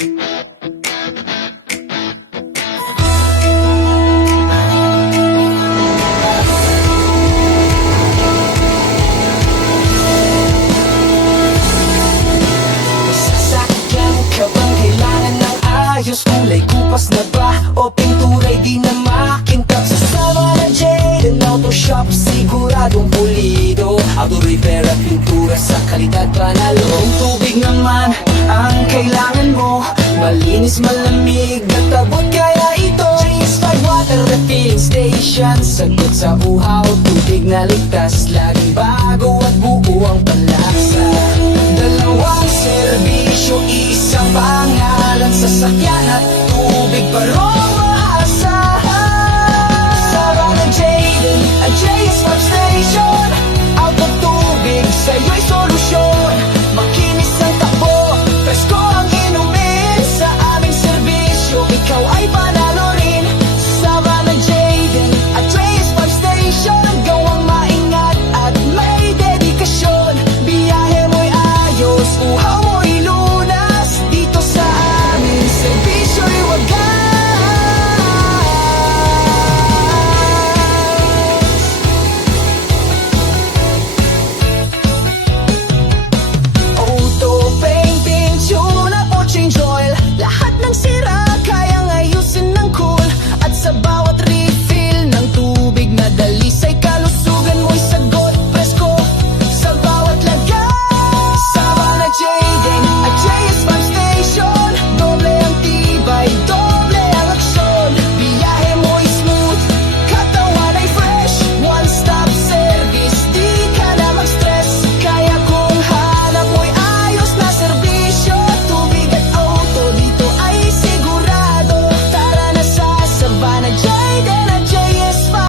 Sasakyan ka bang kailangan ng ayos? Kulay kupas na ba o pinturay di na makintab? Sasama na Jade and Auto Shop, siguradong pulido. Auto repair at pintura sa kalidad panalo. Kung tubig naman ang kailangan mo, malinis, malamig at abot kaya ito. J5 Water Refilling Station, sagot sa uhaw, tubig na ligtas, laging bago at buo ang panlasa. Dalawang serbisyo, isang pangalan, sasakyan at tubig parong maasahan. Sara na Jaden at JS Pump Station, auto tubig, sa'yo'y solusyon. Makinis ang takbo, presko ang inumin, sa aming serbisyo ikaw ay panalo rin. Sara na Jaden at JS Pump Station, gawang maingat at may dedikasyon. Biyahe mo'y ayos, uhaw mo'y lunas, dito sa aming serbisyo'y wagas. Auto painting, tune-up o change oil, lahat ng sira kayang ayusin ng cool. At sa bawat refill ng tubig na dalisay, kalusugan mo'y sagot, presko sa bawat lagay. Sama na Jaden at JS Pump Station, doble ang tibay, doble ang aksyon. Biyahe mo'y smooth, katawan ay fresh, one-stop service, di ka na mag-stress. Kaya kung hanap mo'y ayos na serbisyo, tubig at auto dito ay sigurado. Tara na sa Savannah J.